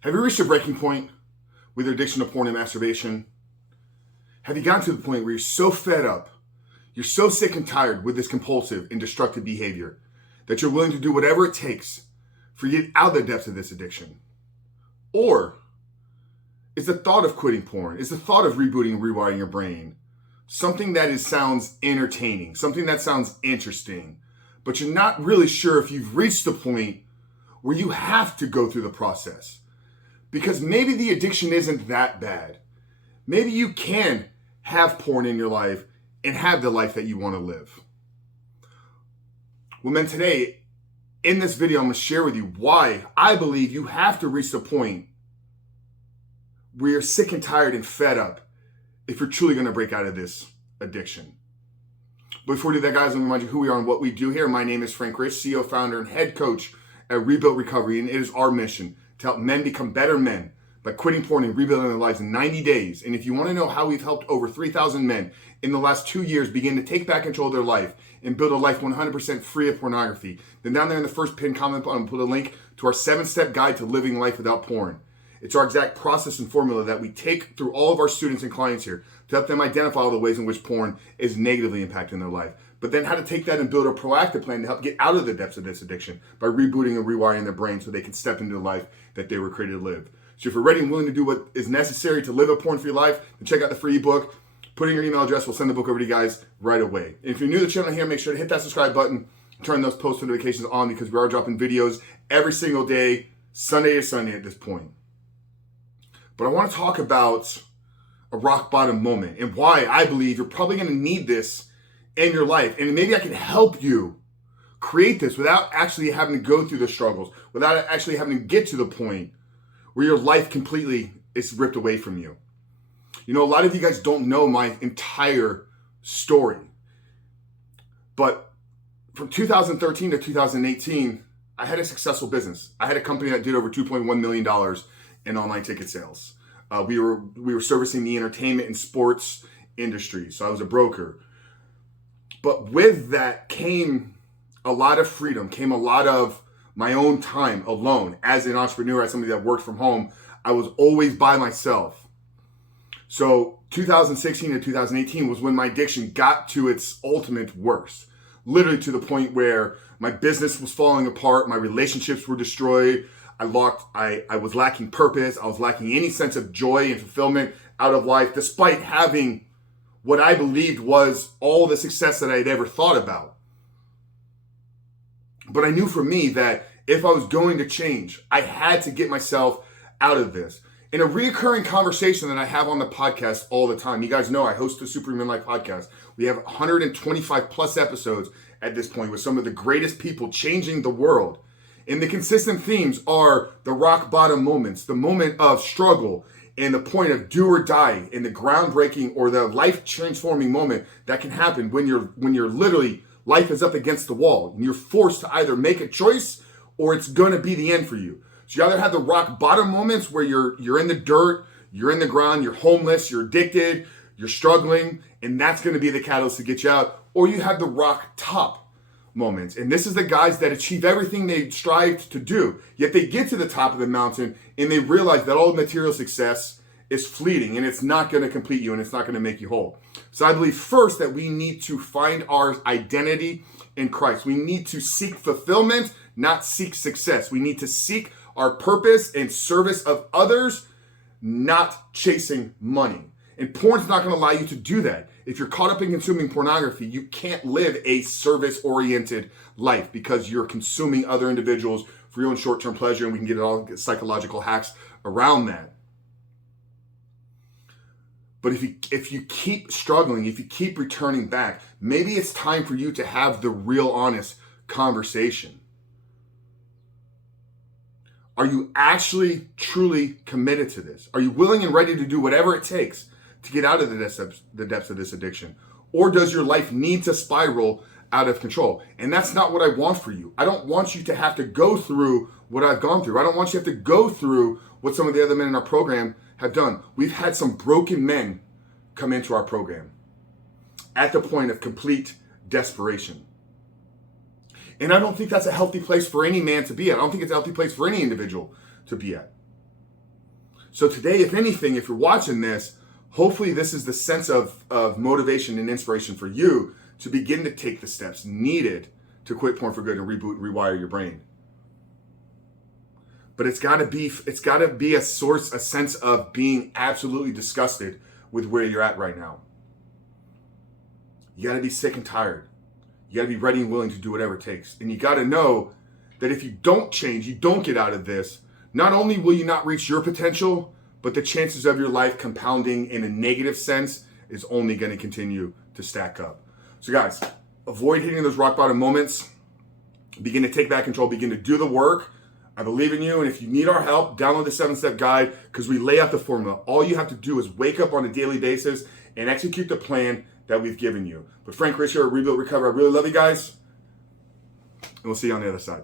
Have you reached a breaking point with your addiction to porn and masturbation? Have you gotten to the point where you're so fed up, you're so sick and tired with this compulsive and destructive behavior that you're willing to do whatever it takes for you to get out of the depths of this addiction? Or is the thought of quitting porn, is the thought of rebooting and rewiring your brain something that sounds entertaining, something that sounds interesting, but you're not really sure if you've reached the point where you have to go through the process? Because maybe the addiction isn't that bad. Maybe you can have porn in your life and have the life that you want to live. Well, man, today, in this video, I'm going to share with you why I believe you have to reach the point where you're sick and tired and fed up if you're truly going to break out of this addiction. Before we do that, guys, let me remind you who we are and what we do here. My name is Frank Rich, CEO, founder, and head coach at Rebuilt Recovery, and it is our mission to help men become better men by quitting porn and rebuilding their lives in 90 days. And if you want to know how we've helped over 3,000 men in the last 2 years begin to take back control of their life and build a life 100% free of pornography, then down there in the first pinned comment button, put a link to our 7-step guide to living life without porn. It's our exact process and formula that we take through all of our students and clients here to help them identify all the ways in which porn is negatively impacting their life. But then how to take that and build a proactive plan to help get out of the depths of this addiction by rebooting and rewiring their brain so they can step into the life that they were created to live. So if you're ready and willing to do what is necessary to live a porn-free life, then check out the free ebook. Put in your email address. We'll send the book over to you guys right away. And if you're new to the channel here, make sure to hit that subscribe button, turn those post notifications on, because we are dropping videos every single day, Sunday to Sunday at this point. But I want to talk about a rock bottom moment and why I believe you're probably going to need this in your life. And maybe I can help you create this without actually having to go through the struggles, without actually having to get to the point where your life completely is ripped away from you. You know, a lot of you guys don't know my entire story. But from 2013 to 2018, I had a successful business. I had a company that did over $2.1 million in online ticket sales. We were servicing the entertainment and sports industry. So I was a broker. But with that came a lot of freedom, came a lot of my own time alone as an entrepreneur, as somebody that worked from home. I was always by myself. So 2016 to 2018 was when my addiction got to its ultimate worst. Literally to the point where my business was falling apart, my relationships were destroyed. I was lacking purpose. I was lacking any sense of joy and fulfillment out of life, despite having what I believed was all the success that I had ever thought about. But I knew for me that if I was going to change, I had to get myself out of this. In a reoccurring conversation that I have on the podcast all the time, you guys know I host the Superhuman Life podcast. We have 125 plus episodes at this point with some of the greatest people changing the world. And the consistent themes are the rock bottom moments, the moment of struggle, and the point of do or die, and the groundbreaking or the life transforming moment that can happen when you're literally, life is up against the wall and you're forced to either make a choice or it's going to be the end for you. So you either have the rock bottom moments where you're in the dirt, you're in the ground, you're homeless, you're addicted, you're struggling, and that's going to be the catalyst to get you out, or you have the rock top moments. And this is the guys that achieve everything they strived to do, yet they get to the top of the mountain and they realize that all material success is fleeting and it's not going to complete you and it's not going to make you whole. So I believe first that we need to find our identity in Christ. We need to seek fulfillment, not seek success. We need to seek our purpose and service of others, not chasing money. And porn's not going to allow you to do that. If you're caught up in consuming pornography, you can't live a service-oriented life because you're consuming other individuals for your own short-term pleasure, and we can get all psychological hacks around that. But if you keep struggling, if you keep returning back, maybe it's time for you to have the real honest conversation. Are you actually, truly committed to this? Are you willing and ready to do whatever it takes to get out of the depths of this addiction? Or does your life need to spiral out of control? And that's not what I want for you. I don't want you to have to go through what I've gone through. I don't want you to have to go through what some of the other men in our program have done. We've had some broken men come into our program at the point of complete desperation. And I don't think that's a healthy place for any man to be at. I don't think it's a healthy place for any individual to be at. So today, if anything, if you're watching this, hopefully this is the sense of motivation and inspiration for you to begin to take the steps needed to quit porn for good and reboot, rewire your brain. But it's got to be a sense of being absolutely disgusted with where you're at right now. You got to be sick and tired. You got to be ready and willing to do whatever it takes. And you got to know that if you don't change, you don't get out of this, not only will you not reach your potential, but the chances of your life compounding in a negative sense is only going to continue to stack up. So guys, avoid hitting those rock bottom moments. Begin to take back control. Begin to do the work. I believe in you. And if you need our help, download the 7-step guide because we lay out the formula. All you have to do is wake up on a daily basis and execute the plan that we've given you. But Frank Rich here, Rebuild Recover. I really love you guys. And we'll see you on the other side.